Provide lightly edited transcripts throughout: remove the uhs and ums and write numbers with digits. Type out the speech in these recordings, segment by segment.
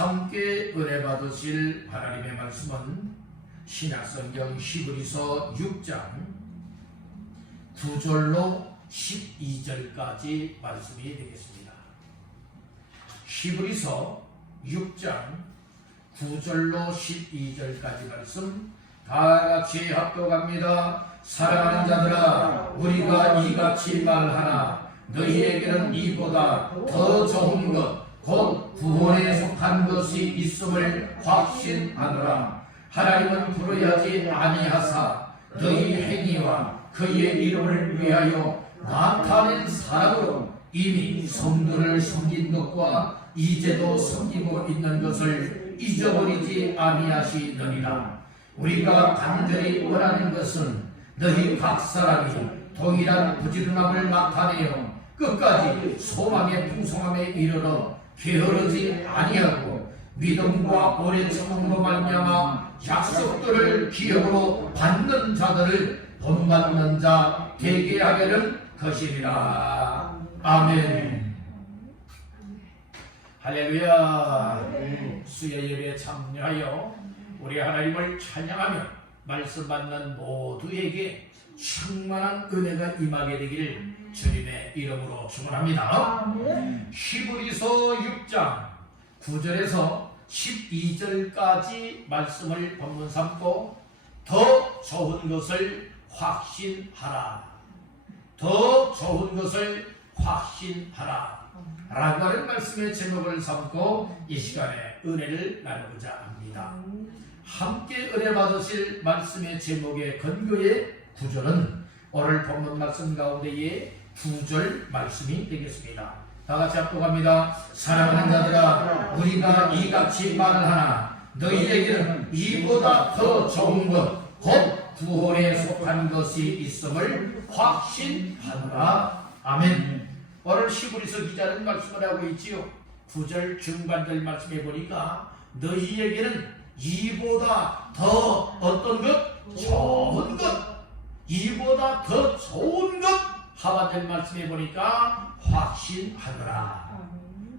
함께 은혜 받으실 하나님의 말씀은 신약성경 히브리서 6장 9절로 12절까지 말씀이 되겠습니다. 히브리서 6장 9절로 12절까지 말씀 다같이 합독합니다. 사랑하는 자들아, 우리가 이같이 말하나 너희에게는 이보다 더 좋은 것 곧 구원에 속한 것이 있음을 확신하노라. 하나님은 부르하지 아니하사 너희 행위와 그의 이름을 위하여 나타낸 사람으로 이미 성도를 섬긴 것과 이제도 섬기고 있는 것을 잊어버리지 아니하시느니라. 우리가 간절히 원하는 것은 너희 각 사람이 동일한 부지런함을 나타내어 끝까지 소망의 풍성함에 이르러 게으르지 아니하고 믿음과 오래 참음으로 말미암아 약속들을 기업으로 받는 자들을 본받는 자 되게 하려는 것이니라. 아멘. 할렐루야. 수요 예배에 참여하여 우리 하나님을 찬양하며 말씀 받는 모두에게 충만한 은혜가 임하게 되기를 주님의 이름으로 축원합니다. 히브리서 6장 9절에서 12절까지 말씀을 본문 삼고 더 좋은 것을 확신하라. 더 좋은 것을 확신하라 라고 하는 말씀의 제목을 삼고 이 시간에 은혜를 나누고자 합니다. 함께 은혜 받으실 말씀의 제목의 근거의 구절은 오늘 본문 말씀 가운데의 9절 말씀이 되겠습니다. 다같이 합독합니다. 사랑하는 자들아, 우리가 이같이 말을 하나 너희에게는 이보다 더 좋은 것 곧 구원에 속한 것이 있음을 확신하노라. 아멘. 오늘 히브리서 기자는 말씀을 하고 있지요. 9절 중반절 말씀해 보니까 너희에게는 이보다 더 어떤 것? 좋은 것. 이보다 더 좋은 것. 하반절 말씀해 보니까 확신하더라.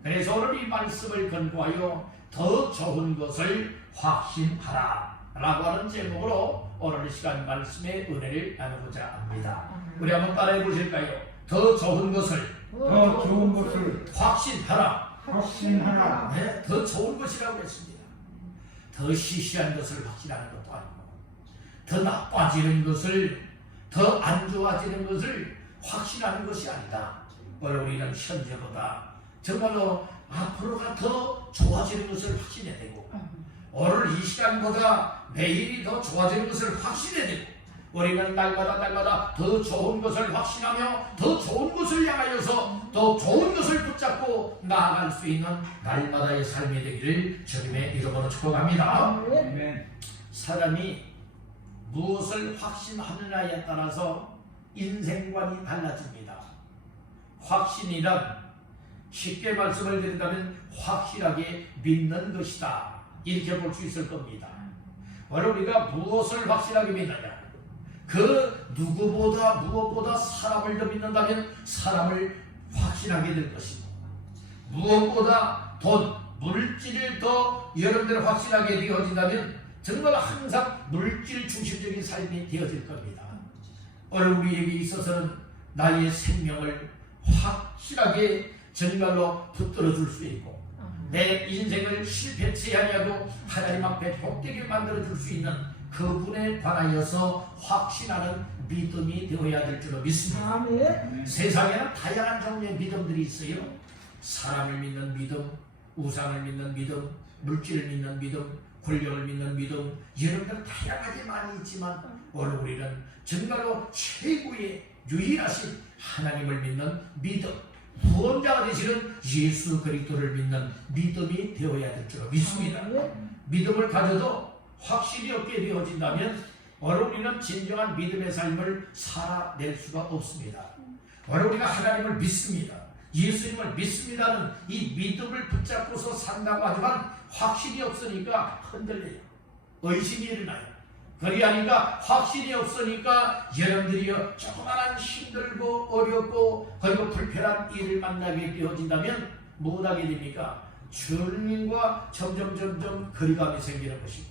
그래서 오늘 이 말씀을 근거하여 더 좋은 것을 확신하라 라고 하는 제목으로 오늘 시간 말씀의 은혜를 나누고자 합니다. 우리 한번 따라해 보실까요? 더 좋은 것을 확신하라. 네, 더 좋은 것이라고 했습니다. 더 시시한 것을 확신하는 것도 아니고 더 나빠지는 것을, 더 안 좋아지는 것을 확신하는 것이 아니다. 오늘 우리는 현재보다 정말로 앞으로가 더 좋아지는 것을 확신해야 되고 오늘 이 시간보다 내일이 더 좋아지는 것을 확신해야 되고 우리는 날마다 더 좋은 것을 확신하며 더 좋은 것을 향하여서 더 좋은 것을 붙잡고 나아갈 수 있는 날마다의 삶이 되기를 주님의 이름으로 축복합니다. 사람이 무엇을 확신하느냐에 따라서 인생관이 달라집니다. 확신이란 쉽게 말씀을 드린다면 확실하게 믿는 것이다, 이렇게 볼 수 있을 겁니다. 오늘 우리가 무엇을 확실하게 믿느냐? 그 누구보다 무엇보다 사람을 더 믿는다면 사람을 확신하게 될 것이고 무엇보다 돈, 물질을 더 여러분들 확신하게 되어진다면 정말 항상 물질 중심적인 삶이 되어질 겁니다. 오늘 우리에게 있어서는 나의 생명을 확실하게 정말로 붙들어 줄 수 있고 내 인생을 실패치 아니하고 하나님 앞에 복되게 만들어 줄 수 있는 그분에 관하여서 확신하는 믿음이 되어야 될 줄로 믿습니다. 세상에는 다양한 종류의 믿음들이 있어요. 사람을 믿는 믿음, 우상을 믿는 믿음, 물질을 믿는 믿음, 권력을 믿는 믿음, 여러분들 다양하게 많이 있지만 오늘 우리는 정말로 최고의 유일하신 하나님을 믿는 믿음, 구원자가 되시는 예수 그리스도를 믿는 믿음이 되어야 될 줄 믿습니다. 믿음을 가져도 확신이 없게 되어진다면 오늘 우리는 진정한 믿음의 삶을 살아낼 수가 없습니다. 오늘 우리가 하나님을 믿습니다, 예수님을 믿습니다는 이 믿음을 붙잡고서 산다고 하지만 확신이 없으니까 흔들려요. 의심이 일어나요. 그리하니까 확신이 없으니까 여러분들이요 조그마한 힘들고 어렵고 그리고 불편한 일을 만나게 되어진다면 못하게 됩니까? 주님과 점점 거리감이 생기는 것이고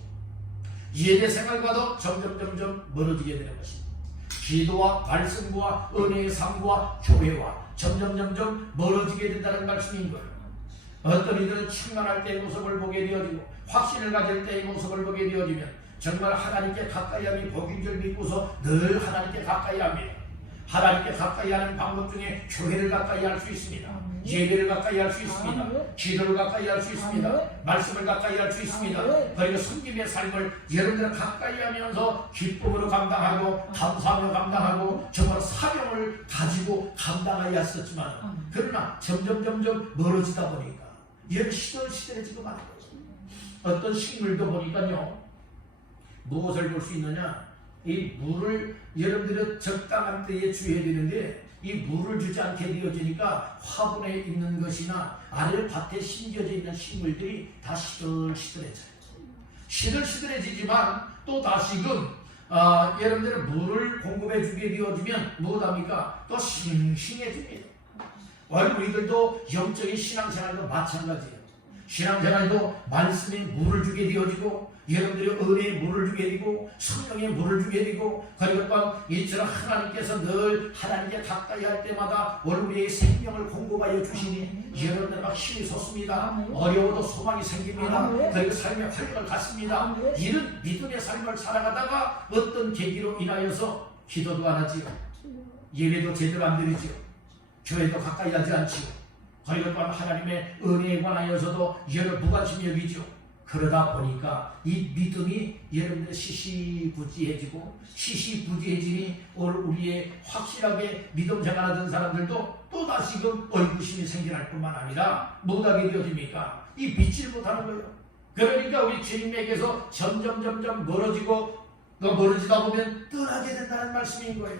예배 생활과도 점점 멀어지게 되는 것입니다. 기도와 말씀과 은혜의 삶과 교회와 점점 멀어지게 된다는 말씀인 거예요. 어떤 이들은 충만할 때의 모습을 보게 되어지고 확신을 가질 때의 모습을 보게 되어지면 정말 하나님께 가까이 함이 복인 줄 믿고서 늘 하나님께 가까이 합니다. 하나님께 가까이 하는 방법 중에 교회를 가까이 할 수 있습니다. 예배를 가까이 할 수 있습니다. 기도를 가까이 할 수 있습니다. 말씀을 가까이 할 수 있습니다. 그리고 섬김의 삶을 여러분들 가까이 하면서 기쁨으로 감당하고 감사하며 감당하고 정말 사명을 가지고 감당하여 했었지만 그러나 점점 멀어지다 보니까 이런 시들시들해지고 마는 거죠. 어떤 식물도 보니까요, 무엇을 볼 수 있느냐, 이 물을 여러분들은 적당한 때에 줘야 되는데 이 물을 주지 않게 되어지니까 화분에 있는 것이나 아래 밭에 심겨져 있는 식물들이 다 시들시들해져요. 시들시들해지지만 또 다시금 여러분들은 물을 공급해 주게 되어지면 무엇합니까? 또 싱싱해집니다. 우리들도 영적인 신앙생활도 마찬가지예요. 신앙생활도 말씀에 물을 주게 되어지고 여러분들이 은혜의 물을 주게 되고 성령의 물을 주게 되고 그리고 또한 이처럼 하나님께서 늘 하나님께 가까이 할 때마다 우리의 생명을 공급하여 주시니 여러분들 막 힘이 솟습니다. 어려워도 소망이 생깁니다. 그리고 삶의 활력을 갖습니다. 이런 믿음의 삶을 살아가다가 어떤 계기로 인하여서 기도도 안 하지요, 예배도 제대로 안 드리지요, 교회도 가까이 하지 않지요, 그리고 또한 하나님의 은혜에 관하여서도 여러 무관심이 여기죠. 그러다 보니까 이 믿음이 여러분들 시시부지해지고 시시부지해지니 오늘 우리의 확실하게 믿음 생활하던 사람들도 또 다시금 의구심이 생겨날 뿐만 아니라 못하게 되어집니까? 이 믿지를 못하는 거예요. 그러니까 우리 주님에게서 점점 멀어지다 보면 떠나게 된다는 말씀인 거예요.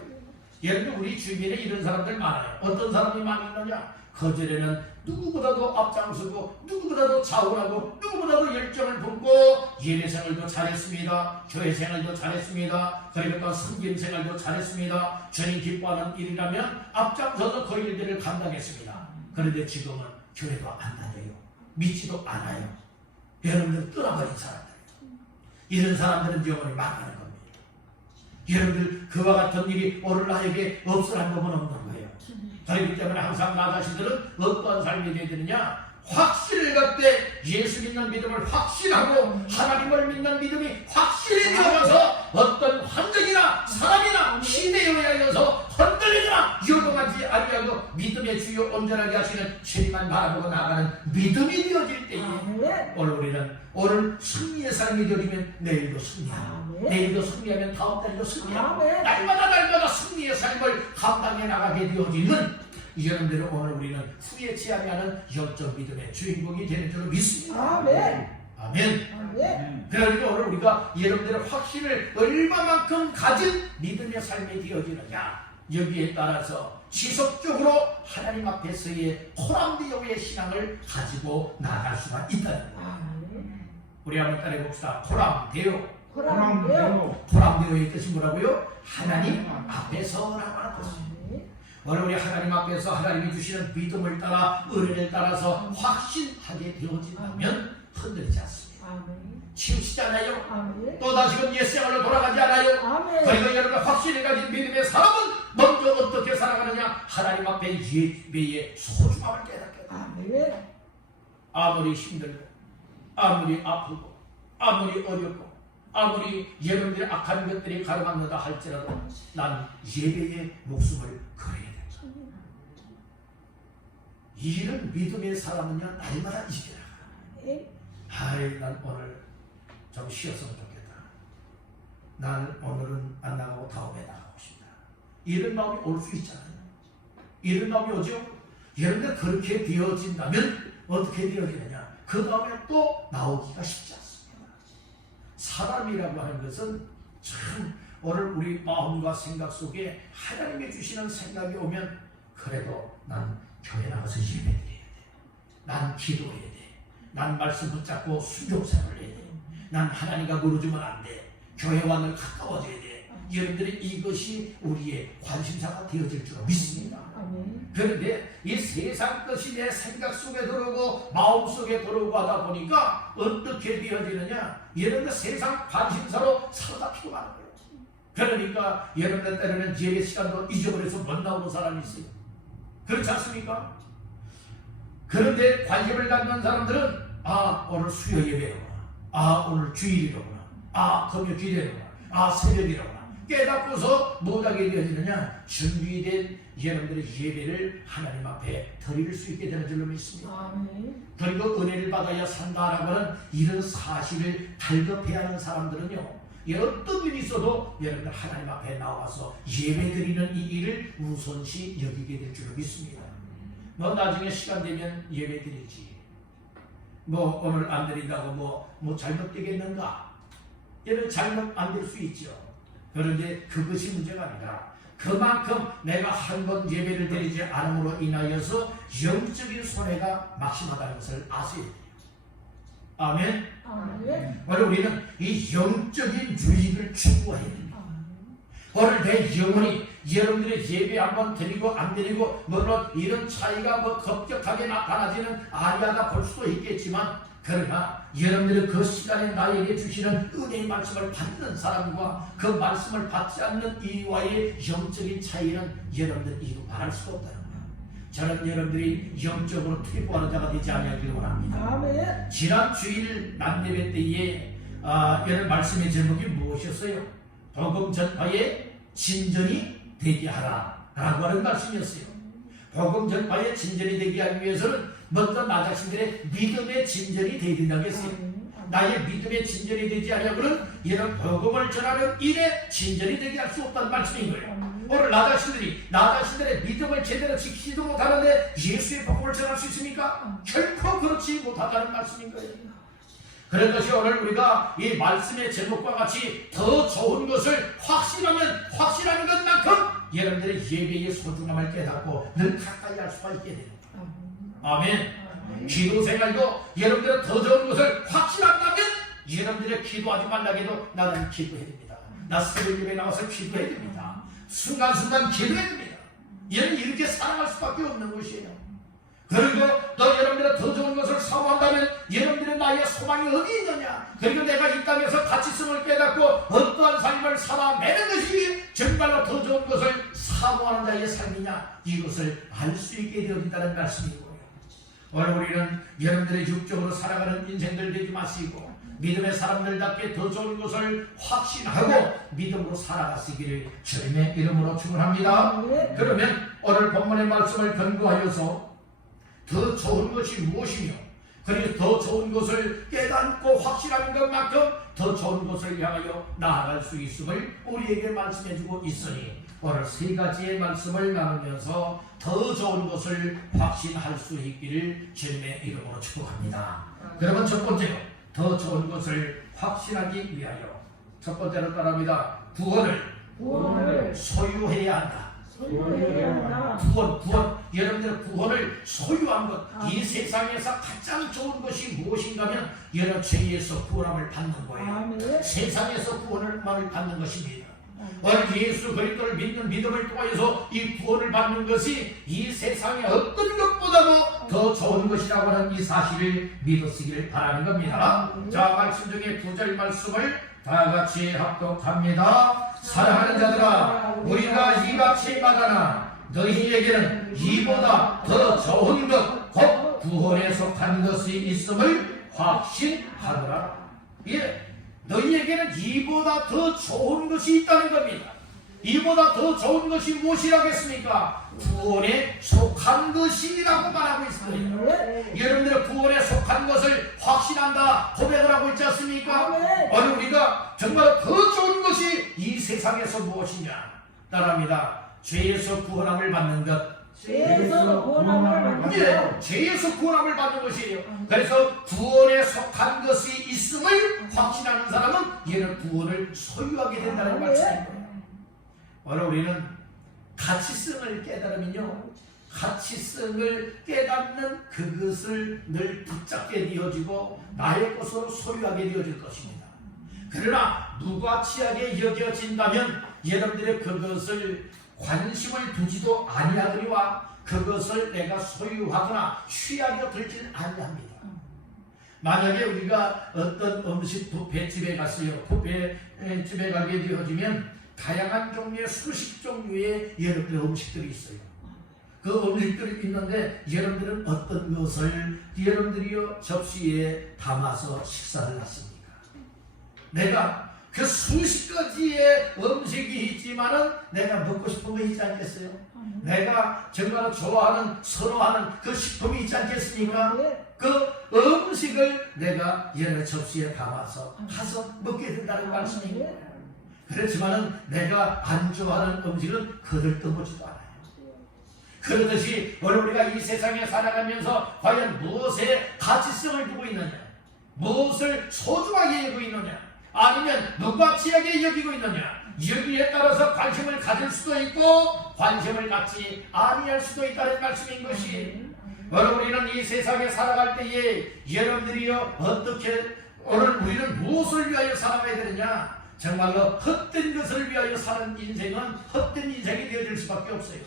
여러분, 우리 주변에 이런 사람들 많아요. 어떤 사람이 많이 있느냐? 거절에는 누구보다도 앞장서고 누구보다도 자원하고 누구보다도 열정을 붓고 예배 생활도 잘했습니다. 교회 생활도 잘했습니다. 그리고 또 섬김 생활도 잘했습니다. 주님 기뻐하는 일이라면 앞장서서 그 일들을 감당했습니다. 그런데 지금은 교회도 안 다녀요. 믿지도 않아요. 여러분들 떠나버린 사람들, 이런 사람들은 영원히 망하는 겁니다. 여러분들 그와 같은 일이 오늘 나에게 없으란 법은 없는 거예요. 그렇기 때문에 항상 나 자신들은 어떠한 삶이 되어야 되느냐, 확신을 갖되 예수 믿는 믿음을 확신하고 하나님을 믿는 믿음이 확실히 되어져서 어떤 환경이나 사람이나 시대에 의하여서 흔들리거나 요동하지 아니하고 믿음의 주요 온전하게 하시는 주님만 바라보고 나가는 믿음이 되어질 때에 오늘 우리는 오늘 승리의 삶이 되어지면 내일도 승리하고 내일도 승리하면 다음 달도 승리하고 날마다 승리의 삶을 감당해 나가게 되어지는 여러분들은 오늘 우리는 후회치 아니하는 영적 믿음의 주인공이 되는 줄로 믿습니다. 아멘. 그러니까 오늘 우리가 여러분들의 확신을 얼마만큼 가진 믿음의 삶이 되어지느냐, 여기에 따라서 지속적으로 하나님 앞에서의 코람데오의 신앙을 가지고 나아갈 수가 있다는 거예요. 우리 한번 따라해봅시다. 코람데오의 뜻이 뭐라고요? 하나님 앞에서라고 하는 뜻입니다. 오늘 우리 하나님 앞에서 하나님이 주시는 믿음을 따라 은혜를 따라서 확신하게 되어진다면 흔들리지 않습니다. 치우치지 않아요. 또 다시금 옛생활로 돌아가지 않아요. 그리고 여러분 확신을 가진 믿음의 사람은 먼저 어떻게 살아가느냐, 하나님 앞에 예배의 소중함을 깨닫게 됩니다. 아무리 힘들고 아무리 아프고 아무리 어렵고 아무리 여러분들의 악한 것들이 가로막는다 할지라도 난 예배의 목숨을 걸어야 된다. 이런 믿음의 사람은요, 날마다 이겨라. 난 오늘 좀 쉬었으면 좋겠다. 난 오늘은 안 나가고 다음에 나가고 싶다. 이런 마음이 올 수 있잖아요. 이런 마음이 오죠. 여러분들 그렇게 되어진다면 어떻게 되어지느냐, 그 다음에 또 나오기가 쉽지 않습니다. 사람이라고 하는 것은 참 오늘 우리 마음과 생각 속에 하나님이 주시는 생각이 오면 그래도 난 교회 나가서 예배드려야 돼. 난 기도해야 돼. 난 말씀 붙잡고 순종생활을 해야 돼. 난 하나님과 멀어지면 안 돼. 교회와 늘 가까워져야 돼. 여러분들이 이것이 우리의 관심사가 되어질 줄 믿습니다. 그런데 이 세상 것이 내 생각 속에 들어오고 마음 속에 들어오고 하다 보니까 어떻게 되어지느냐, 여러분들 세상 관심사로 살다 피고가는 거예요. 그러니까 여러분들 때로는 예배 시간도 잊어버려서 못 나오는 사람이 있어요. 그렇지 않습니까? 그런데 관심을 갖는 사람들은 오늘 수요 예배로구나, 오늘 주일이로구나, 금요 주일이로구나, 새벽이로구나 깨닫고서 못하게 되어지느냐, 준비된 여러분들의 예배를 하나님 앞에 드릴 수 있게 되는 줄로 믿습니다. 그리고 은혜를 받아야 산다라고 하는 이런 사실을 달급해야 하는 사람들은요, 어떤 일이 있어도 여러분들 하나님 앞에 나와서 예배 드리는 이 일을 우선시 여기게 될 줄로 믿습니다. 나중에 시간 되면 예배 드리지, 오늘 안 드린다고 잘못되겠는가? 여러분 잘못 안 될 수 있죠. 그런데 그것이 문제가 아니라 그만큼 내가 한 번 예배를 드리지 않음으로 인하여서 영적인 손해가 막심하다는 것을 아셔야 돼요. 아멘. 오늘 우리는 이 영적인 유익을 추구해야 됩니다. 오늘 내 영혼이 여러분들의 예배 한번 드리고 안 드리고 물론 이런 차이가 급격하게 나타나지는 아니하다 볼 수도 있겠지만, 그러나 여러분들의 그 시간에 나에게 주시는 은혜의 말씀을 받는 사람과 그 말씀을 받지 않는 이와의 영적인 차이는 여러분들 이루 말할 수가 없다는 거예요. 저는 여러분들이 영적으로 퇴보하는 자가 되지 아니하기를 원합니다. 지난 주일 남예배 때에 여러분 말씀의 제목이 무엇이었어요? 복음 전파의 진전이 되게 하라 라고 하는 말씀이었어요. 복음 전파의 진전이 되게 하기 위해서는 먼저 나 자신들의 믿음의 진전이 되어야 된다고 했어요. 나의 믿음의 진전이 되지 않으면 이런 복음을 전하는 일에 진전이 되게 할 수 없다는 말씀인 거예요. 오늘 나 자신들의 믿음을 제대로 지키지도 못하는데 예수의 복음을 전할 수 있습니까? 결코 그렇지 못하다는 말씀인 거예요. 그런 것이 오늘 우리가 이 말씀의 제목과 같이 더 좋은 것을 확신하는 것만큼 여러분들의 예배의 소중함을 깨닫고 늘 가까이 할 수가 있게 됩니다. 아멘. 기도 생활도 여러분들은 더 좋은 것을 확신한다면 여러분들의 기도하지 말라고 해도 나는 기도해야 됩니다. 나 새벽 예배 나와서 기도해야 됩니다. 순간순간 기도해야 됩니다. 이렇게 살아갈 수밖에 없는 것이에요. 그리고 또 여러분들은 더 좋은 것을 사모한다면 여러분들의 나의 소망이 어디 있느냐, 그리고 내가 이 땅에서 가치성을 깨닫고 어떠한 삶을 살아내는 것이 정말로 더 좋은 것을 사모하는 자의 삶이냐, 이것을 알 수 있게 되어진다는 말씀이고요. 오늘 우리는 여러분들의 육적으로 살아가는 인생들 되지 마시고 믿음의 사람들답게 더 좋은 것을 확신하고 믿음으로 살아가시기를 주님의 이름으로 축원합니다. 그러면 오늘 본문의 말씀을 근거하여서 더 좋은 것이 무엇이며, 그리고 더 좋은 것을 깨닫고 확신하는 것만큼 더 좋은 것을 향하여 나아갈 수 있음을 우리에게 말씀해주고 있으니 오늘 세 가지의 말씀을 나누면서 더 좋은 것을 확신할 수 있기를 주님의 이름으로 축복합니다. 그러면 첫 번째로 더 좋은 것을 확신하기 위하여 첫 번째로 따라합니다. 구원을 소유해야 한다. 구원. 여러분들의 구원을 소유한 것. 이 세상에서 가장 좋은 것이 무엇인가면 여러분 죄에서 구원함을 받는 거예요. 세상에서 구원을 받는 것입니다. 오늘 예수 그리스도를 믿는 믿음을 통해서 이 구원을 받는 것이 이 세상의 어떤 것보다도 더 좋은 것이라고 하는 이 사실을 믿으시기를 바라는 겁니다. 자, 말씀 중에 9절 말씀을 다 같이 합독합니다. 사랑하는 자들아, 우리가 이같이 말하나 너희에게는 이보다 더 좋은 것, 곧 구원에 속한 것이 있음을 확신하노라. 너희에게는 이보다 더 좋은 것이 있다는 겁니다. 이보다 더 좋은 것이 무엇이라고 했습니까? 구원에 속한 것이라고 말하고 있어요. 여러분들의 구원에 속한 것을 확신한다 고백을 하고 있지 않습니까? 오늘 우리가 정말 더 좋은 것이 이 세상에서 무엇이냐? 따라합니다. 죄에서 구원함을 받는 것. 죄에서 구원함을 받는 것이에요. 그래서 구원에 속한 것이 있음을 확신하는 사람은 얘는 구원을 소유하게 된다는 말씀입니다. 오늘 우리는 가치성을 깨달으면요, 가치성을 깨닫는 그것을 늘 붙잡게 되어지고 나의 것으로 소유하게 되어질 것입니다. 그러나 무가치하게 여겨진다면 여러분들의 그것을 관심을 두지도 아니하거니와 그것을 내가 소유하거나 취하려 들지는 아니합니다. 만약에 우리가 어떤 음식 뷔페집에 갔어요. 뷔페집에 가게 되어지면 다양한 종류의 수십 종류의 여러분들 음식들이 있어요. 그 음식들이 있는데 여러분들은 어떤 것을 여러분들이 접시에 담아서 식사를 하십니까? 내가 그 수십 가지의 음식이 있지만은 내가 먹고 싶은 거 있지 않겠어요? 내가 정말 좋아하는, 선호하는 그 식품이 있지 않겠습니까? 그 음식을 내가 여러 접시에 담아서 가서 먹게 된다는 말씀입니다. 그렇지만은 내가 안 좋아하는 음식은 거들떠보지도 않아요. 그러듯이 오늘 우리가 이 세상에 살아가면서 과연 무엇에 가치성을 두고 있느냐, 무엇을 소중하게 여기고 있느냐, 아니면 누가 귀하게 여기고 있느냐, 여기에 따라서 관심을 가질 수도 있고 관심을 갖지 아니할 수도 있다는 말씀인 것이, 오늘 우리는 이 세상에 살아갈 때에 여러분들이요 어떻게, 오늘 우리는 무엇을 위하여 살아가야 되느냐, 정말로 헛된 것을 위하여 사는 인생은 헛된 인생이 되어질 수밖에 없어요.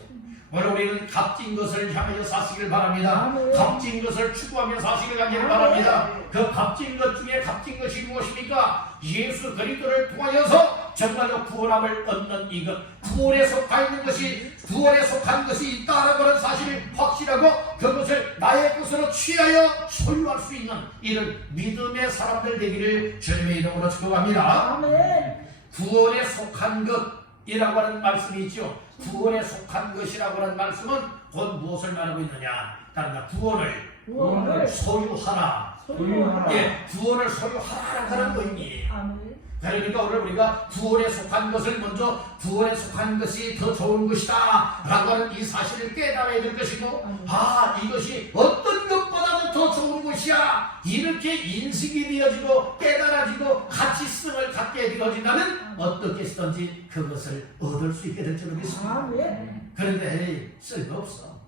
오늘 우리는 값진 것을 향하여 사시길 바랍니다. 값진 것을 추구하며 사시길 하기를 바랍니다. 그 값진 것 중에 값진 것이 무엇입니까? 예수 그리스도를 통하여서 정말로 구원함을 얻는 이것, 구원에 속한 있는 것이, 구원에 속한 것이 있다라고 하는 사실을 확실하고 그것을 나의 것으로 취하여 소유할 수 있는 이런 믿음의 사람들 되기를 주님의 이름으로 축복합니다. 구원에 속한 것이라고 하는 말씀이 있죠. 구원에 속한 것이라고 하는 말씀은 곧 무엇을 말하고 있느냐? 다른 구원을 소유하라. 예, 구원을 소유하라고 하는 의미예요. 그러니까 오늘 우리가 구원에 속한 것을 먼저, 구원에 속한 것이 더 좋은 것이다 라고 하는 이 사실을 깨달아야 될 것이고, 이것이 어떤 것보다도 더 좋은 것이야, 이렇게 인식이 되어지고 깨달아지고 가치성을 갖게 되어진다면 어떻게 쓰든지 그것을 얻을 수 있게 될 줄 믿습니다. 그런데 쓸모없어,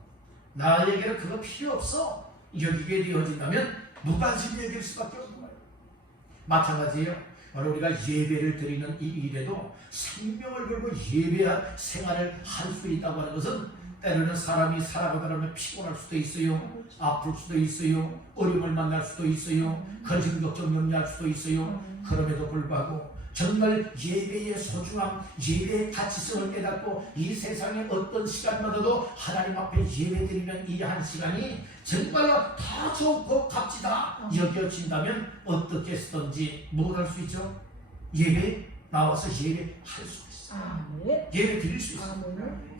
나에게는 그거 필요 없어 여기게 되어진다면 무관심이 여길 수밖에 없는 거예요. 마찬가지예요. 우리가 예배를 드리는 이 일에도 생명을 걸고 예배 생활을 할 수 있다고 하는 것은, 때로는 사람이 살아가다 보면 피곤할 수도 있어요. 아플 수도 있어요. 어려움을 만날 수도 있어요. 근심 걱정 염려할 수도 있어요. 그럼에도 불구하고 정말 예배의 소중함, 예배의 가치성을 깨닫고 이 세상의 어떤 시간마다도 하나님 앞에 예배드리는 이 한 시간이 정말로 더 좋고 값지다 여겨진다면 어떻게 쓰든지 뭘 할 수 있죠? 예배 나와서 예배할 수 있어요. 예배 드릴 수 있어요.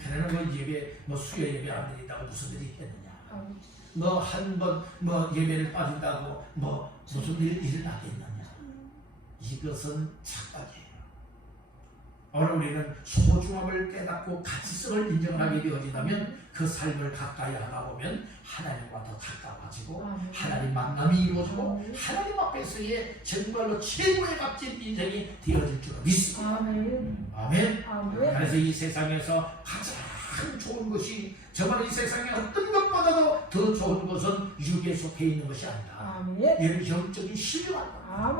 그러나 뭐 예배, 수요 예배 안 드린다고 무슨 일이 있겠느냐, 한 번 예배를 빠진다고 무슨 일이 일어나겠느냐, 이것은 착각이에요. 오늘 우리는 소중함을 깨닫고 가치성을 인정하게 되어진다면 그 삶을 가까이 하다 보면 하나님과 더 가까워지고 하나님 만남이 이루어지고 하나님 앞에서의 정말로 최고의 값진 인생이 되어질 줄 믿습니다. 아멘. 그래서 이 세상에서 가장 좋은 것이, 정말 이 세상에 어떤 것보다도 더 좋은 것은 육에 속해 있는 것이 아니다. 얘는 영적인 신뢰다.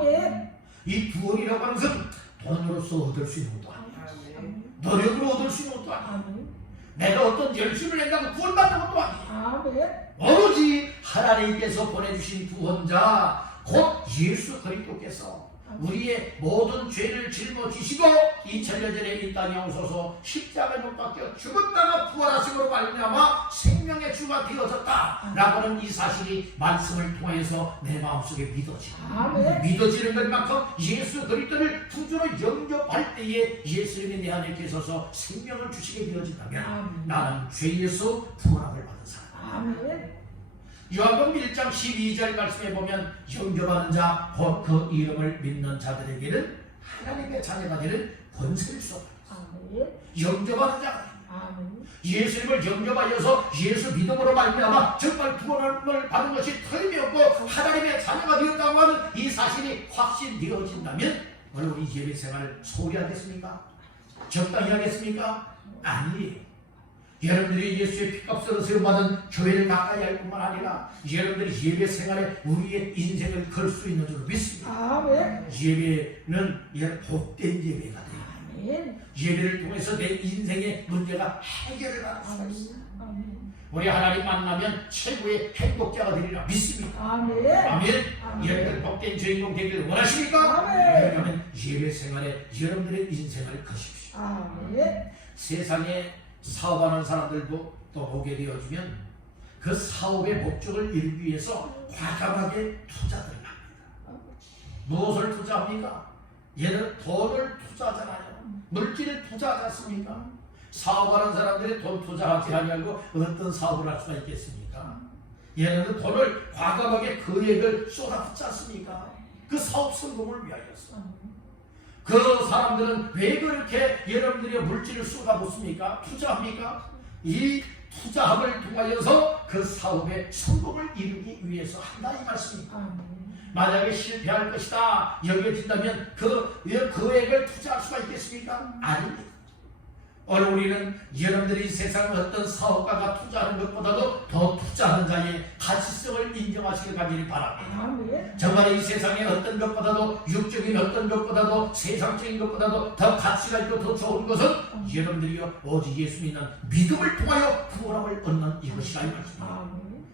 이 구원이라고 하는 것은 돈으로서 얻을 수 있는 것도 아니야. 노력으로 얻을 수 있는 것도 아니야. 내가 어떤 열심을 낸다고 구원받는 것도 아니야. 오로지 하나님께서 보내주신 구원자 곧 예수 그리스도께서 우리의 모든 죄를 짊어지시고 2000년 전에 이 땅에 오셔서 십자가에 못 박혀 죽었다가 부활하심으로 말미암아 생명의 주가 되어졌다 라고 하는 이 사실이 말씀을 통해서 내 마음속에 믿어지는 것만큼 예수 그리스도를 구주로 영접할 때에 예수님이 내 안에 계셔서 생명을 주시게 되어진다면 나는 죄에서 구원함을 받은 사람. 요한복음 1장 12절 말씀에 보면 영접하는 자 곧 그 이름을 믿는 자들에게는 하나님의 자녀가 되는 권세를 주었다. 영접하는 자가 예수님을 영접하여서 예수 믿음으로 말미암아 정말 구원을 받은 것이 틀림없고 하나님의 자녀가 되었다고 하는 이 사실이 확신되어진다면 오늘 우리 예배 생활을 소홀히 하겠습니까? 적당히 하겠습니까? 아니에요. 여러분들이 예수의 피값으로 세움받은 교회를 가까이 할 뿐만 아니라 여러분들이 예배 생활에 우리의 인생을 걸 수 있는 줄 믿습니다. 예배는 복된 예배가 돼요. 아멘. 예배를 통해서 내 인생의 문제가 해결을 받을 수가 있어. 아멘. 우리 하나님 만나면 최고의 행복자가 되리라 믿습니다. 아멘. 아멘. 아멘. 여러분들 복된 주인공 되기를 원하십니까? 아멘. 그러면 예배 생활에 여러분들의 인생을 거십시오. 아멘. 세상에 사업하는 사람들도 또 보게 되어지면 그 사업의 목적을 이루기 위해서 과감하게 투자들을 합니다. 무엇을 투자합니까? 얘는 돈을 투자하잖아요. 물질을 투자하지 않습니까? 사업하는 사람들이 돈 투자하지 않냐고 어떤 사업을 할 수가 있겠습니까? 얘네는 돈을 과감하게 금액을 쏟아붓지 않습니까? 그 사업 성공을 위하여서. 그 사람들은 왜 그렇게 여러분들이 물질을 쏟아붓습니까? 투자합니까? 이 투자함을 통하여서 그 사업의 성공을 이루기 위해서 한다 이 말씀입니다. 만약에 실패할 것이다 여겨진다면 그 금액을 투자할 수가 있겠습니까? 아닙니다. 오늘 우리는 여러분들이 세상 어떤 사업가가 투자하는 것보다도 더 투자하는 자의 가치성을 인정하시길 간절히 바랍니다. 정말 이 세상에 어떤 것보다도 육적인 어떤 것보다도 세상적인 것보다도 더 가치가 있고 더 좋은 것은 여러분들이요 오직 예수 믿는 믿음을 통하여 구원함을 얻는 이것이라 이 말씀입니다.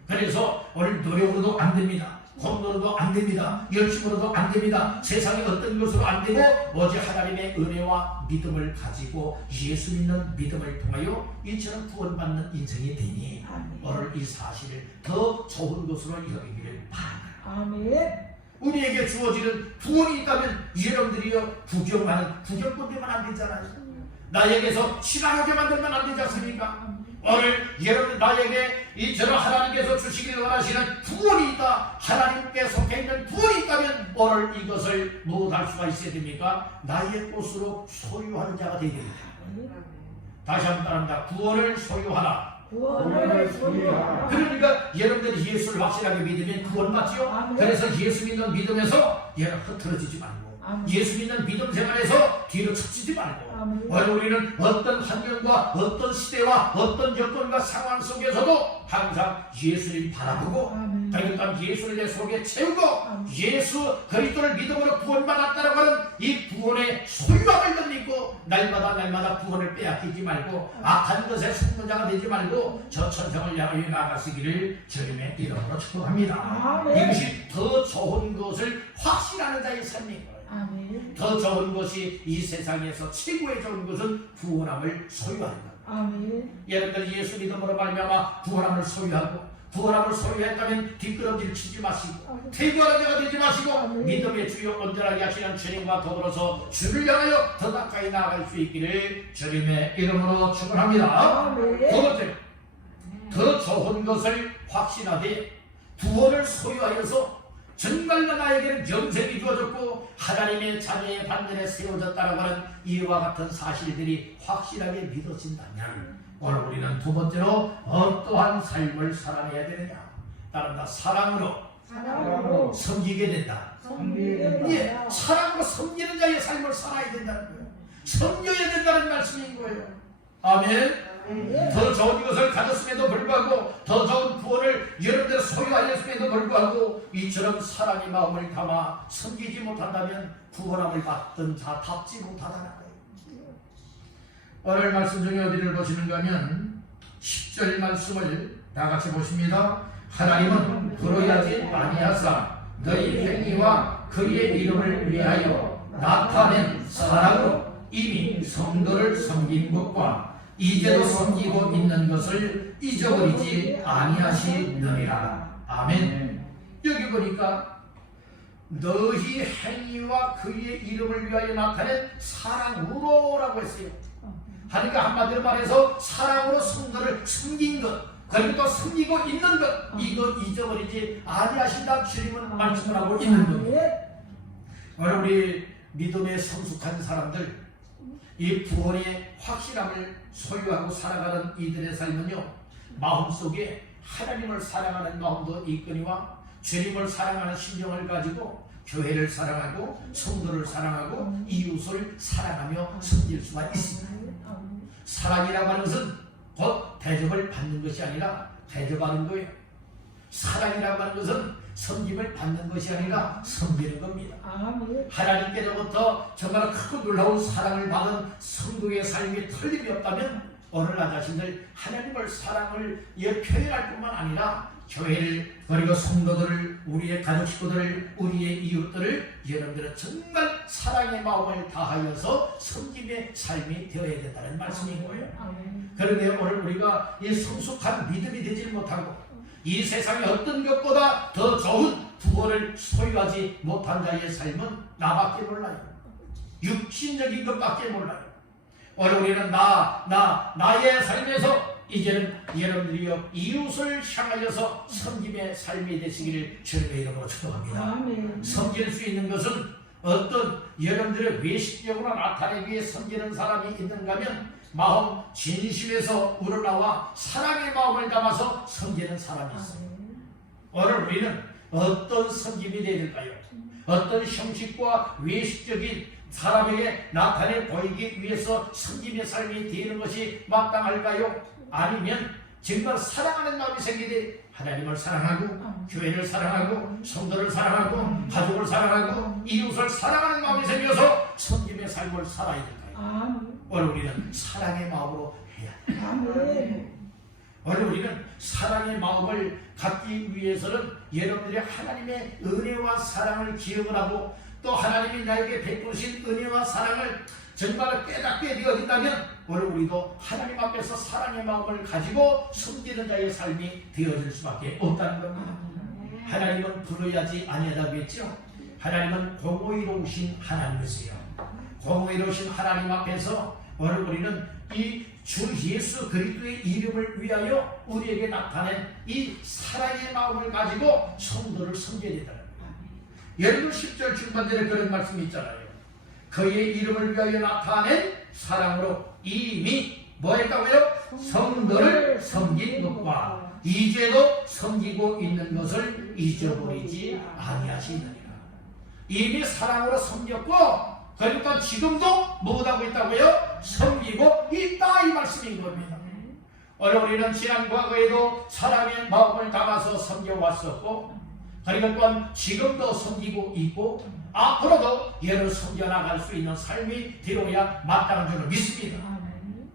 그래서 오늘 노력으로도 안 됩니다. 공로로도 안 됩니다. 열심으로도 안 됩니다. 세상의 어떤 것으로 안 되고 오직 하나님의 은혜와 믿음을 가지고 예수 믿는 믿음을 통하여 이처럼 구원받는 인생이 되니 오늘 이 사실을 더 좋은 것으로 여기기를 바랍니다. 아멘. 우리에게 주어지는 구원이 있다면 여러분들이요 구경꾼 되면 안 되잖아요. 나에게서 신앙하게 만들면 안 되지 않습니까? 오늘 여러분 나에게 이처럼 하나님께서 주시기를 원하시는 구원이 있다. 하나님께 속해 있는 구원이 있다면 오늘 이것을 무엇할 수가 있어야 됩니까? 나의 것으로 소유하는 자가 되야 됩니다. 다시 한번 따릅니다. 구원을 소유하라. 구원을 소유하라. 그러니까 여러분들이 예수를 확실하게 믿으면 구원 받지요. 그래서 예수 믿는 믿음에서 여러분 흐트러지지 말고 예수 믿는 믿음 생활에서 뒤로 쳐지지 말고 오늘 우리는 어떤 환경과 어떤 시대와 어떤 여건과 상황 속에서도 항상 예수를 바라보고 그러니까 예수를 내 속에 채우고 예수 그리스도를 믿음으로 구원받았다라고 하는 이 구원의 소유함을 믿고 날마다 구원을 빼앗기지 말고 악한 것에 속는 자가 되지 말고 저 천성을 향하여 나가시기를 주님의 이름으로 축복합니다. 이것이 더 좋은 것을 확신하는 자의 삶인 거예요. 더 좋은 것이 이 세상에서 최고의 좋은 것은 구원함을 소유하는 겁니다. 여러분들 예수 믿음으로 말미암아 구원함을 소유하고 구원함을 소유했다면 뒷걸음질 치지 마시고 퇴보하는 자가 되지 마시고 믿음의 주요 온전하게 하시는 주님과 더불어서 주를 향하여 더 가까이 나아갈 수 있기를 주님의 이름으로 축원합니다. 두 번째, 더 좋은 것을 확신하되 구원을 소유하여서 정말로 나에게는 영생이 주어졌고 하나님의 자녀의 반면에 세워졌다라고 하는 이와 같은 사실들이 확실하게 믿어진다면 오늘 우리는 두 번째로 어떠한 삶을 살아내야 되느냐? 따른다. 사랑으로 섬기게 된다. 예, 사랑으로 섬기는 자의 삶을 살아야 된다는 거예요. 섬겨야 된다는 말씀인 거예요. 아멘. 더 좋은 것을 가졌음에도 불구하고 더 좋은 구원을 여러분들 소유하였음에도 불구하고 이처럼 사랑의 마음을 담아 섬기지 못한다면 구원함을 받던 자답지 못하다는 거예요. 오늘 말씀 중에 어디를 보시는가 하면 10절 말씀을 다 같이 보십니다. 하나님은 그러하지 아니하사 너희 행위와 그의 이름을 위하여 나타낸 사랑으로 이미 성도를 섬긴 것과 이제도 섬기고 있는 것을 잊어버리지 아니하시느니라. 아멘. 여기 보니까 너희 행위와 그의 이름을 위하여 나타낸 사랑으로라고 했어요. 하니까 한마디로 말해서 사랑으로 성도를 섬긴 것 그리고 또 섬기고 있는 것 이거 잊어버리지 아니하신다 주님은 말씀을 하고 있는 겁니다. 오늘 우리 믿음에 성숙한 사람들 이 구원의 확실함을 소유하고 살아가는 이들의 삶은요 마음속에 하나님을 사랑하는 마음도 있거니와 주님을 사랑하는 심정을 가지고 교회를 사랑하고 성도를 사랑하고 이웃을 사랑하며 섬길 수가 있습니다. 사랑이라고 하는 것은 곧 대접을 받는 것이 아니라 대접하는 거예요. 사랑이라고 하는 것은 섬김을 받는 것이 아니라 섬기는 겁니다. 아멘. 하나님께로부터 정말 크고 놀라운 사랑을 받은 성도의 삶이 틀림이 없다면 오늘 나 자신들 하나님을 사랑을 표현할 뿐만 아니라 교회를 그리고 성도들을 우리의 가족 식구들을 우리의 이웃들을 여러분들은 정말 사랑의 마음을 다하여서 섬김의 삶이 되어야 된다는 말씀인 거예요. 아멘. 그런데 오늘 우리가 이 성숙한 믿음이 되지 못하고 이 세상의 어떤 것보다 더 좋은 부모를 소유하지 못한 자의 삶은 나밖에 몰라요. 육신적인 것밖에 몰라요. 오늘 우리는 나의 삶에서 이제는 여러분들이요 이웃을 향하여서 섬김의 삶이 되시기를 주님의 이름으로 축복합니다. 아멘. 섬길 수 있는 것은 어떤 여러분들의 외식적으로 나타내기 위해 섬기는 사람이 있는가 하면 마음 진심에서 우러나와 사랑의 마음을 담아서 섬기는 사람이 있어요. 오늘 우리는 어떤 섬김이 되어야 될까요? 어떤 형식과 외식적인 사람에게 나타내 보이기 위해서 섬김의 삶이 되는 것이 마땅할까요? 아니면 정말 사랑하는 마음이 생기되 하나님을 사랑하고 교회를 사랑하고 성도를 사랑하고 가족을 사랑하고 이웃을 사랑하는 마음이 생겨서 섬김의 삶을 살아야 될까요? 아멘. 오늘 우리는 사랑의 마음으로 해야 합니다. 아멘. 오늘 우리는 사랑의 마음을 갖기 위해서는 여러분들이 하나님의 은혜와 사랑을 기억을 하고 또 하나님이 나에게 베푸신 은혜와 사랑을 정말 깨닫게 되어진다면 오늘 우리도 하나님 앞에서 사랑의 마음을 가지고 섬기는 자의 삶이 되어질 수밖에 없다는 겁니다. 하나님은 부르야지 아니하다고 했죠. 하나님은 공의로우신 하나님이세요. 공의로우신 하나님 앞에서 오늘 우리는 이 주 예수 그리스도의 이름을 위하여 우리에게 나타낸 이 사랑의 마음을 가지고 성도를 섬겨야 된다는 거예요. 여러분 10절 중반절에 그런 말씀이 있잖아요. 그의 이름을 위하여 나타낸 사랑으로 이미 뭐 했다고요? 성도를 섬긴 것과 이제도 섬기고 있는 것을 잊어버리지 아니하시느니라. 이미 사랑으로 섬겼고 그러니까 지금도 뭐하고 있다고요? 섬기고 있다 이 말씀인 겁니다. 오늘 우리는 지난 과거에도 사랑의 마음을 담아서 섬겨왔었고 그리고 또한 지금도 섬기고 있고 앞으로도 얘를 섬겨나갈 수 있는 삶이 되어야 마땅한 줄로 믿습니다.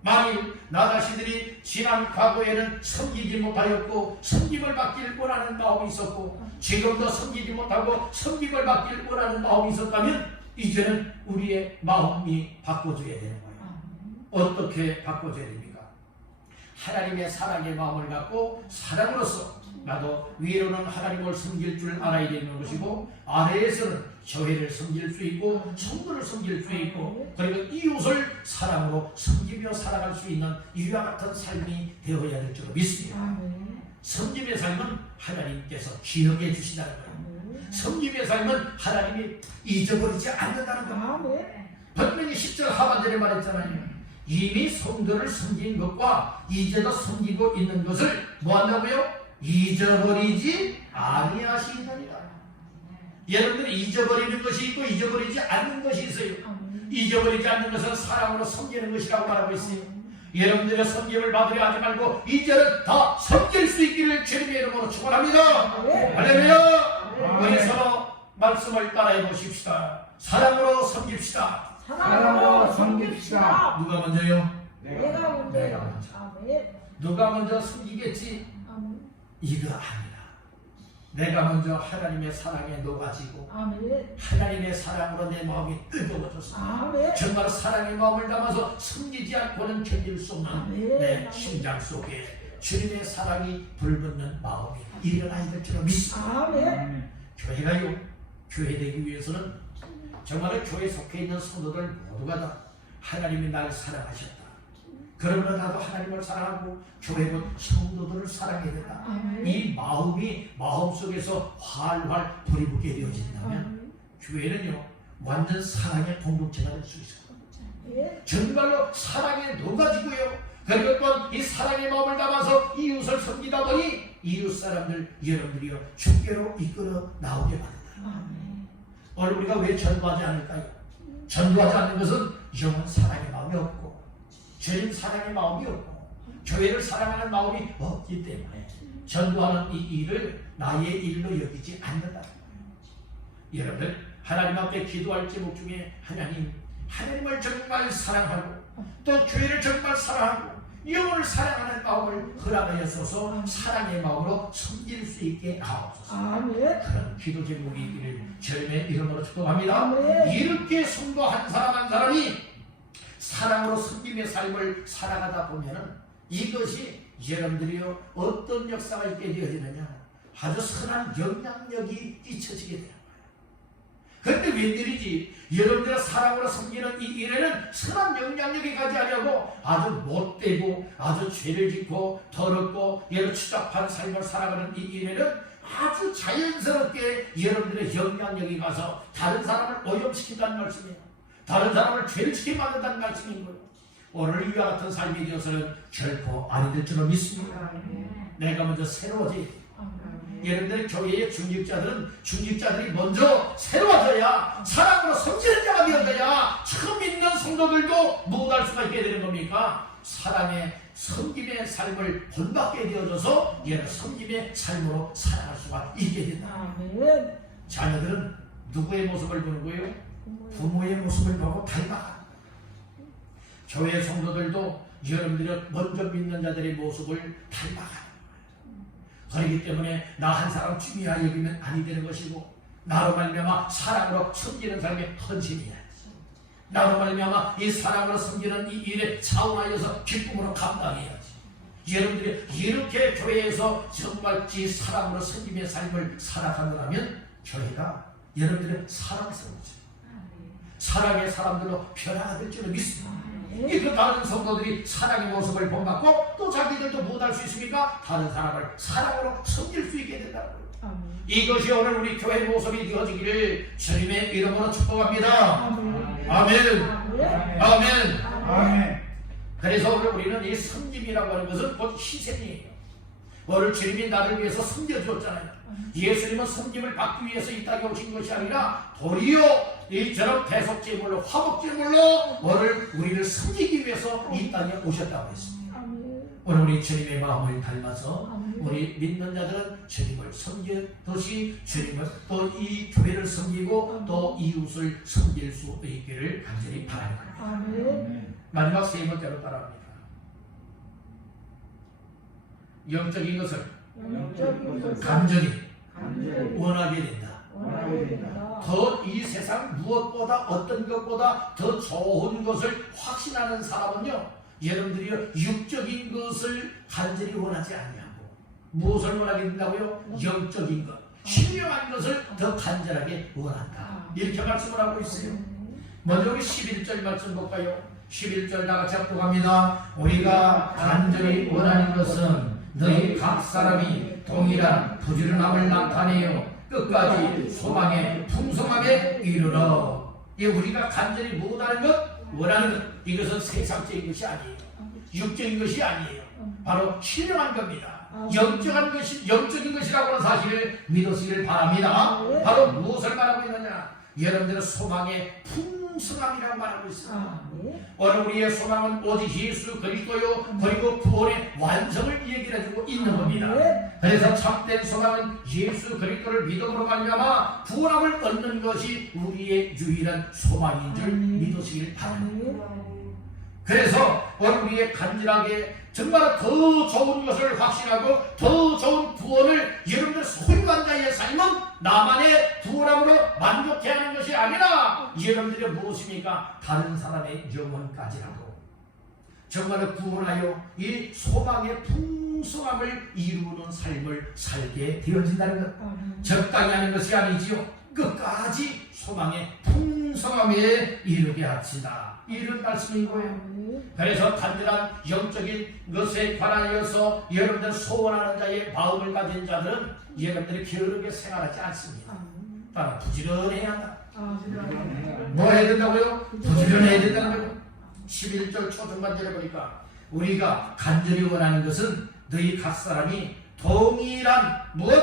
만일 나 자신들이 지난 과거에는 섬기지 못하였고 섬김을 받기를 원하는 마음이 있었고 지금도 섬기지 못하고 섬김을 받기를 원하는 마음이 있었다면 이제는 우리의 마음이 바꿔줘야 되는 거예요. 어떻게 바꿔줘야 됩니까? 하나님의 사랑의 마음을 갖고 사랑으로서 나도 위로는 하나님을 섬길 줄 알아야 되는 것이고 아래에서는 교회를 섬길 수 있고 성도를 섬길 수 있고 그리고 이웃을 사랑으로 섬기며 살아갈 수 있는 이와 같은 삶이 되어야 될 줄로 믿습니다. 섬김의 삶은 하나님께서 기억해 주시다는 거예요. 섬김의 삶은 하나님이 잊어버리지 않는다는 거예요. 분명히 10절 하반절에 말했잖아요. 이미 성도를 섬긴 것과 이제도 섬기고 있는 것을 뭐한다고요? 잊어버리지 아니하시느니라. 여러분들이 잊어버리는 것이 있고 잊어버리지 않는 것이 있어요. 잊어버리지 않는 것은 사랑으로 섬기는 것이라고 말하고 있어요. 여러분들의 섬김을 받으려 하지 말고 이제는 다 섬길 수 있기를 주님의 이름으로 축원합니다. 할렐루야. 우리 서로 말씀을 따라해 보십시다. 사랑으로 섬깁시다. 사랑으로 섬깁시다. 누가 먼저요? 내가 먼저. 내가 먼저. 아멘. 누가 먼저 섬기겠지? 아멘. 이거 아니라 내가 먼저 하나님의 사랑에 녹아지고 아멘. 하나님의 사랑으로 내 마음이 뜨거워져서 아멘. 정말 사랑의 마음을 담아서 섬기지 않고는 견딜 수 없는 아멘. 내 심장 속에 주님의 사랑이 불붙는 마음이 일어나야 될 줄로 믿습니다. 아멘. 교회가요, 교회 되기 위해서는 정말 교회 속해 있는 성도들 모두가 다 하나님이 나를 사랑하셨다. 그러므로 나도 하나님을 사랑하고 교회는 성도들을 사랑해야 된다. 아멘. 이 마음이 마음속에서 활활 불이 붙게 되어진다면 교회는요 완전 사랑의 공동체가 될 수 있습니다. 정말로 사랑에 녹아지고요. 그리고 또 이 사랑의 마음을 담아서 이웃을 섬기다 보니 이웃 사람들 여러분들이요 주께로 이끌어 나오게 만든다. 오늘 우리가 왜 전도하지 않을까요? 전도하지 않는 것은 영원 사랑의 마음이 없고 주님 사랑의 마음이 없고 교회를 사랑하는 마음이 없기 때문에 전도하는 이 일을 나의 일로 여기지 않는다. 여러분들 하나님 앞에 기도할 제목 중에 하나님을 정말 사랑하고 또 교회를 정말 사랑하고 영혼을 사랑하는 마음을 허락하여서 사랑의 마음으로 섬길 수 있게 하옵소서. 아멘. 그런 기도 제목이 있기를 주님의 이름으로 축복합니다. 아멘. 이렇게 성도 한 사람 한 사람이 사랑으로 섬김의 삶을 살아가다 보면은 이것이 여러분들이요 어떤 역사가 있게 되어지느냐, 아주 선한 영향력이 끼쳐지게 돼요. 그런데 웬일이지? 여러분들의 사랑으로 섬기는 이 일에는 선한 영향력이 가지 않냐고 아주 못되고 아주 죄를 짓고 더럽고 여러 추잡한 삶을 살아가는 이 일에는 아주 자연스럽게 여러분들의 영향력이 가서 다른 사람을 오염시킨다는 말씀이에요. 다른 사람을 죄를 지게 만든다는 말씀인 거예요. 오늘 이와 같은 삶이 되어서는 결코 아니 될 줄로 믿습니다. 내가 먼저 새로워지. 여러분들 교회의 중직자들이 먼저 새로워져야 사랑으로 섬기는 자가 되어져야 처음 믿는 성도들도 무엇할 수가 있게 되는 겁니까? 사랑의 섬김의 삶을 본받게 되어져서 여러분 섬김의 삶으로 살아갈 수가 있게 된다. 자녀들은 누구의 모습을 보는 거예요? 부모의 모습을 보고 닮아간다. 교회 성도들도 여러분들은 먼저 믿는 자들의 모습을 닮아간다. 그렇기 때문에 나 한 사람 중요하게 여기면 아니 되는 것이고, 나로 말미암아 사랑으로 섬기는 삶의 헌신이야. 나로 말미암아 이 사랑으로 섬기는 이 일에 차원하여서 기쁨으로 감당해야지. 여러분들이 이렇게 교회에서 정말 이 사랑으로 섬김의 삶을 살아가느라면 교회가 여러분들의 사랑스러워져. 사랑의 사람들로 변화가 될 줄을 믿습니다. 그 다른 성도들이 사랑의 모습을 본받고 또 자기들도 못할 수 있으니까 다른 사람을 사랑으로 섬길 수 있게 된다는 거예요. 이것이 오늘 우리 교회 모습이 되어지기를 주님의 이름으로 축복합니다. 아멘. 아멘. 아멘. 그래서 오늘 우리는 이 섬김이라고 하는 것은 곧 희생이에요. 오늘 주님이 나를 위해서 섬겨주었잖아요. 예수님은 섬김을 받기 위해서 이 땅에 오신 것이 아니라 도리어 이처럼 대속제물로 화목제물로 오늘 우리를 섬기기 위해서 이 땅에 오셨다고 했습니다. 오늘 우리 주님의 마음을 닮아서 우리 믿는 자들은 주님을 섬기듯이 주님을 또 이 교회를 섬기고 또 이웃을 섬길 수 있기를 간절히 바랍니다. 마지막 세 번째로 따라합니다. 영적인 것을 간절히 원하게 된다. 더 이 세상 무엇보다 어떤 것보다 더 좋은 것을 확신하는 사람은요, 여러분들이 육적인 것을 간절히 원하지 아니하고 무엇을 원하게 된다고요? 영적인 것, 신령한 것을 더 간절하게 원한다. 이렇게 말씀을 하고 있어요. 먼저 우리 11절 말씀 볼까요? 11절 나같이 합독합니다. 우리가 간절히 원하는 것은 너희 각 사람이 동일한 부지런함을 나타내요 끝까지 소망의 풍성함에 이르러. 우리가 간절히 원하는 것, 이것은 세상적인 것이 아니에요. 육적인 것이 아니에요. 바로 신령한 겁니다. 영적인 것이라고 하는 사실을 믿으시길 바랍니다. 바로 무엇을 말하고 있느냐? 여러분들은 소망의 풍성함이라고 말하고 있습니다. 오늘 우리의 소망은 오직 예수 그리스도요, 그리고 구원의 완성을 얘기를 해주고 있는 겁니다. 그래서 참된 소망은 예수 그리스도를 믿음으로 말미암아 구원함을 얻는 것이 우리의 유일한 소망인 줄 믿으시길 바랍니다. 그래서 오늘 우리의 간절하게 정말 더 좋은 것을 확신하고 더 좋은 구원을 여러분들 소유한 자의 삶은 나만의 구원함으로 만족해 하는 것이 아니라 여러분들이 무엇입니까? 다른 사람의 영혼까지라도 정말 구원하여 이 소망의 풍성함을 이루는 삶을 살게 되어진다는 것. 적당히 하는 것이 아니지요. 끝까지 소망의 풍성함에 이르게 합시다. 이런 말씀인 거예요. 그래서 간절한 영적인 것에 관하여서 여러분들 소원하는 자의 마음을 가진 자들은 여러분들이 게으르게 생활하지 않습니다. 바로 부지런해야 한다. 뭐 해야 된다고요? 부지런해야 된다는 거예요. 11절 초중반절에 보니까 우리가 간절히 원하는 것은 너희 각 사람이 동일한 무엇?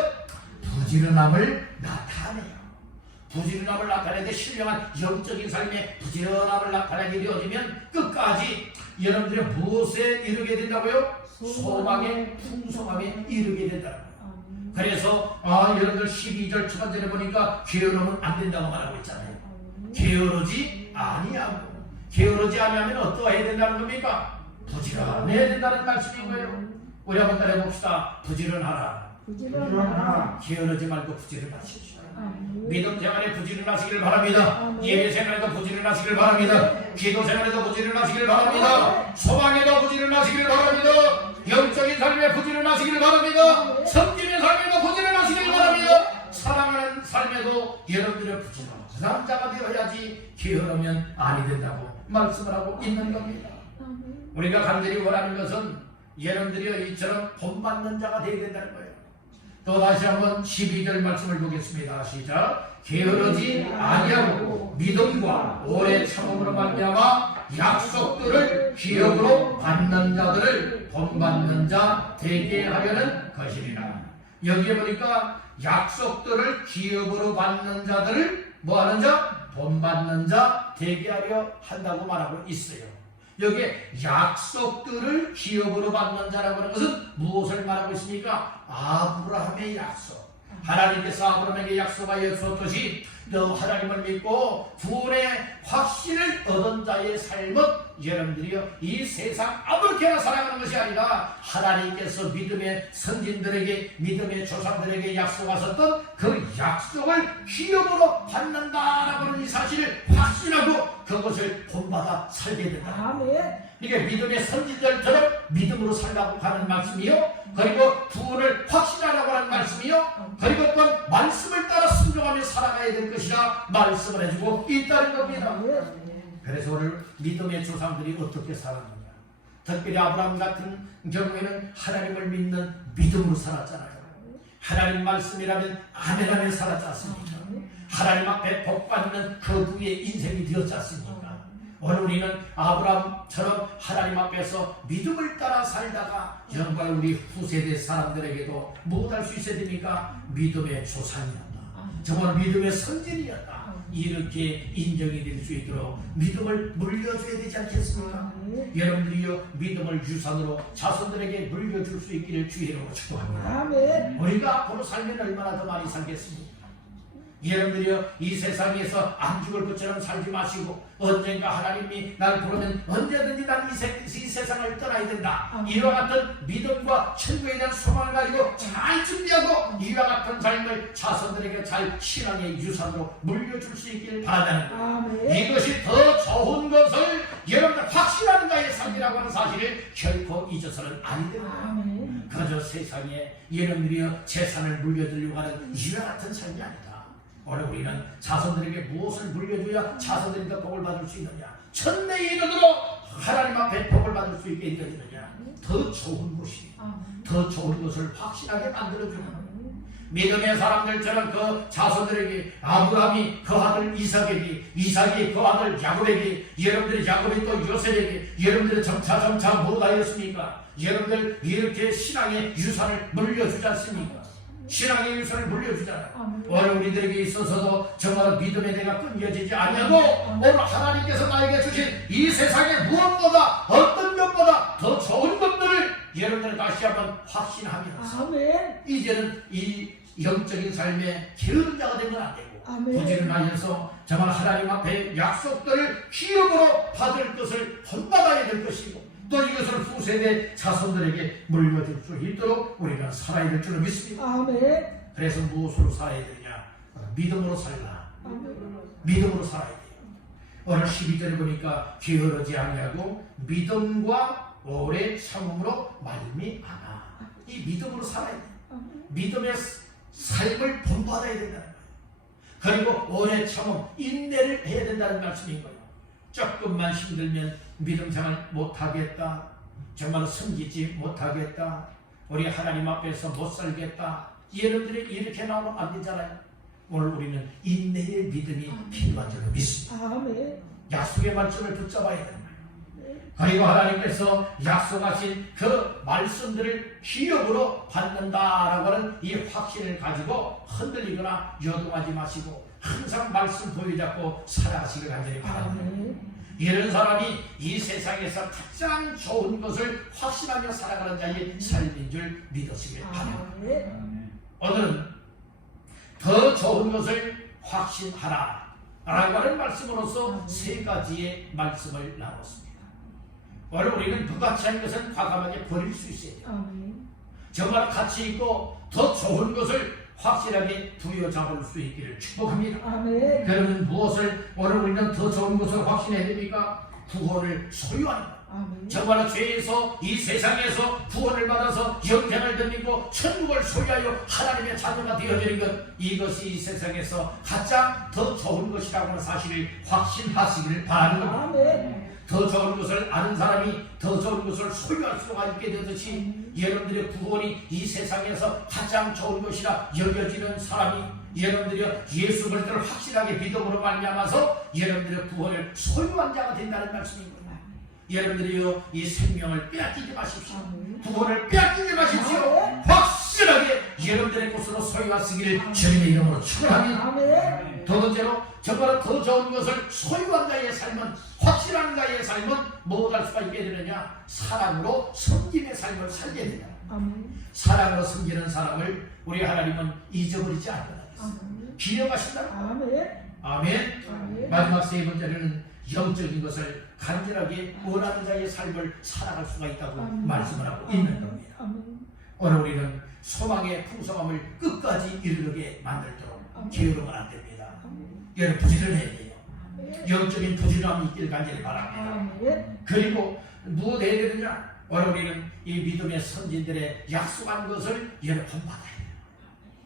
부지런함을 나타내요. 부지런함을 나타내는데 신령한 영적인 삶의 부지런함을 나타내게 되어지면 끝까지 여러분들이 무엇에 이르게 된다고요? 소망의 풍성함에 이르게 된다는 거예요. 그래서 여러분들 12절 초반절에 보니까 게으르면 안 된다고 말하고 있잖아요. 게으르지 아니하고, 게으르지 아니하면 어떠해야 된다는 겁니까? 부지런해야 된다는 말씀인 거예요. 우리 한번 따라 해봅시다. 부지런하라. 부지런하라. 게으르지 말고 부지런하십시오. 믿음 생활에 부지런하시길 바랍니다. 예배 생활에도 부지런하시길 바랍니다. 기도 생활에도 부지런하시길 바랍니다. 소망에도 부지런하시길 바랍니다. 영적인 삶에 부지런하시길 바랍니다. 섬김의 삶에도 부지런하시길 바랍니다. 사랑하는 삶에도 여러분들의 부지런한 자가 되어야지 게으르면 아니 된다고 말씀을 하고 있는 겁니다. 우리가 간절히 원하는 것은 여러분들이 이처럼 본받는 자가 되어야 된다는 거예요. 또 다시 한번 12절 말씀을 보겠습니다. 시작. 게으르지 아니하고 믿음과 오래 참음으로 말미암아 약속들을 기업으로 받는 자들을 본받는 자 되게 하려는 것이니라. 여기에 보니까 약속들을 기업으로 받는 자들을 뭐하는 자? 본받는 자 되게 하려 한다고 말하고 있어요. 여기에 약속들을 기업으로 받는 자라고 하는 것은 무엇을 말하고 있습니까? 아브라함의 약속. 하나님께서 아브라함에게 약속하여 주었듯이 너 하나님을 믿고 구원의 확신을 얻은 자의 삶은 여러분들이요 이 세상 아무렇게나 살아가는 것이 아니라 하나님께서 믿음의 선진들에게 믿음의 조상들에게 약속하셨던 그 약속을 기업으로 받는다라고 하는 이 사실을 확신하고 그것을 본받아 살게 된다. 아멘. 이게 믿음의 선지자들처럼 믿음으로 살라고 하는 말씀이요. 그리고 구원을 확신하라고 하는 말씀이요. 그리고 또한 말씀을 따라 순종하며 살아가야 될 것이라 말씀을 해주고 있다는 겁니다. 그래서 오늘 믿음의 조상들이 어떻게 살았느냐. 특별히 아브라함 같은 경우에는 하나님을 믿는 믿음으로 살았잖아요. 하나님 말씀이라면 아멘 하며 살았지 않습니까? 하나님 앞에 복받는 거부의 인생이 되었지 않습니까? 오늘 우리는 아브라함처럼 하나님 앞에서 믿음을 따라 살다가 정말 우리 후세대 사람들에게도 무엇 할 수 있어야 됩니까? 믿음의 조상이었다. 정말 믿음의 선진이었다. 이렇게 인정이 될 수 있도록 믿음을 물려줘야 되지 않겠습니까? 여러분들이요 믿음을 유산으로 자손들에게 물려줄 수 있기를 주의 이름으로 축복합니다. 아멘. 우리가 앞으로 살면 얼마나 더 많이 살겠습니까? 여러분들이요 이 세상에서 안 죽을 것처럼 살지 마시고 언젠가 하나님이 날 부르면 언제든지 난 이 세상을 떠나야 된다. 이와 같은 믿음과 천국에 대한 소망을 가지고 잘 준비하고 이와 같은 삶을 자손들에게 잘 신앙의 유산으로 물려줄 수 있기를 바란다는 거예요. 이것이 더 좋은 것을 여러분들 확신하는 자의 삶이라고 하는 사실을 결코 잊어서는 아니 됩니다. 그저 세상에 여러분들이요 재산을 물려드리려고 하는 이와 같은 삶이 아니다. 오늘 우리는 자손들에게 무엇을 물려줘야 자손들이 더 복을 받을 수 있느냐? 천대에 이르도록 하나님 앞에 복을 받을 수 있게 되느냐? 더 좋은 것이, 더 좋은 것을 확실하게 만들어주는 믿음의 사람들처럼 그 자손들에게 아브라함이 그 아들 이삭에게, 이삭이 그 아들 야곱에게, 여러분들이 야곱이 또 요셉에게, 여러분들이 점차 못하였습니까? 여러분들 이렇게 신앙의 유산을 물려주지 않습니까? 신앙의 유산을 물려주잖아요. 오늘 우리들에게 있어서도 정말 믿음의 대가 끊겨지지 아니하고 오늘 하나님께서 나에게 주신 이 세상의 무엇보다 어떤 것보다 더 좋은 것들을 여러분들 다시 한번 확신하면서 이제는 이 영적인 삶에 게으른 자가 되면 안 되고 부지런하여서 정말 하나님 앞에 약속들을 기업으로 받을 것을 본받아야 될 것이고 또 이것을 후세대 자손들에게 물려줄 수 있도록 우리가 살아야 될 줄로 믿습니다. 그래서 무엇으로 살아야 되냐? 믿음으로 살라. 믿음으로 살아야 돼요. 오늘 12절에 보니까 게으르지 아니하고 믿음과 오래 참음으로 말미암아. 이 믿음으로 살아야 돼요. 믿음의 삶을 본받아야 된다는 거예요. 그리고 오래 참음, 인내를 해야 된다는 말씀인 거예요. 조금만 힘들면 믿음 생활 못하겠다. 정말 숨기지 못하겠다. 우리 하나님 앞에서 못 살겠다. 여러분들이 이렇게 나오면 안 되잖아요. 오늘 우리는 인내의 믿음이 필요한 줄로 믿습니다. 약속의 말씀을 붙잡아야 되는 거예요. 그리고 하나님께서 약속하신 그 말씀들을 기업으로 받는다라고 하는 이 확신을 가지고 흔들리거나 요동하지 마시고 항상 말씀 보여잡고 살아가시길 간절히 바랍니다. 이런 사람이 이 세상에서 가장 좋은 것을 확신하며 살아가는 자의 삶인 줄 믿으시길 바랍니다. 아멘. 오늘은 더 좋은 것을 확신하라 라고 하는 말씀으로서 세 가지의 말씀을 나눴습니다. 오늘 우리는 부가치 한 것은 과감하게 버릴 수 있어야 돼요. 아멘. 정말 가치 있고 더 좋은 것을 확실하게 부여잡을 수 있기를 축복합니다. 아멘. 그러면 무엇을 오늘 우리는 더 좋은 것을 확신해야 됩니까? 구원을 소유하는 것. 아멘. 정말 죄에서 이 세상에서 구원을 받아서 영생을 드리고 천국을 소유하여 하나님의 자녀가 되어지는 것, 이것이 이 세상에서 가장 더 좋은 것이라고 하는 사실을 확신하시기를 바라는 겁니다. 아멘. 더 좋은 것을 아는 사람이 더 좋은 것을 소유할 수가 있게 되듯이 여러분들의 구원이 이 세상에서 가장 좋은 것이라 여겨지는 사람이 여러분들이 예수 그리스도를 확실하게 믿음으로 말미암아서 여러분들의 구원을 소유한 자가 된다는 말씀입니다. 여러분들이요, 이 생명을 빼앗기지 마십시오. 구원을 빼앗기지 마십시오. 확실하게 여러분들의 것으로 소유하시기를 주님의 이름으로 축원합니다. 아멘. 두 번째로 정말 더 좋은 것을 소유한 자의 삶은, 확실한 자의 삶은 무엇할 수가 있게 되느냐? 사랑으로 섬김의 삶을 살게 되냐. 아멘. 사랑으로 섬기는 사람을 우리 하나님은 잊어버리지 않는다. 아멘. 기억하신다. 아멘. 아멘. 아멘. 마지막 세 번째는 영적인 것을 간절하게 원하는 자의 삶을 살아갈 수가 있다고 아멘. 말씀을 하고 있는 겁니다. 아멘. 오늘 우리는 소망의 풍성함을 끝까지 이르게 만들도록 아멘. 게으르면 안 됩니다. 아멘. 여러분 부지런해야 돼요. 아멘. 영적인 부지런함이 있길 간절히 바랍니다. 아멘. 그리고 무엇 해야 되느냐? 오늘 우리는 이 믿음의 선진들의 약속한 것을 여러분 본받아야 돼요.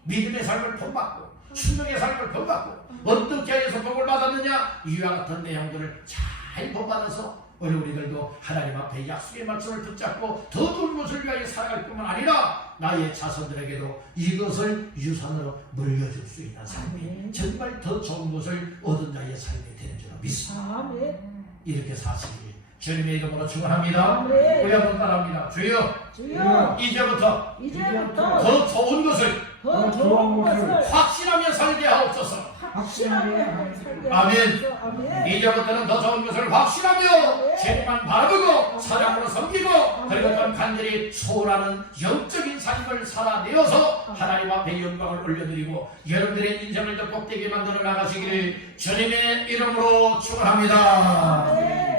믿음의 삶을 본받고 순종의 삶을 본받고 어떻게 해서 복을 받았느냐? 이와 같은 내용들을 잘 본받아서 오늘 우리들도 하나님 앞에 약속의 말씀을 붙잡고 더 좋은 것을 위하여 살아갈 뿐만 아니라 나의 자손들에게도 이것을 유산으로 물려줄 수 있는 삶이 아멘. 정말 더 좋은 것을 얻은 자의 삶이 되는 줄 믿습니다. 아멘. 이렇게 사시길 주님의 이름으로 축원합니다. 아멘. 우리 한번 따라합니다. 주여, 주여, 이제부터 이제부터 더 좋은 것을 더 좋은 것을 확신하며 살게 하옵소서. 확실하게 살게 아멘. 하소서. 아멘. 이제부터는 더 좋은 것을 확신하며 죄만 바라보고 사랑으로 섬기고 그리고 또 간절히 소원하는 영적인 삶을 살아내어서 하나님 앞에 영광을 올려드리고 여러분들의 인생을 더 복되게 만들어 나가시기를 주님의 이름으로 축원합니다. 아멘.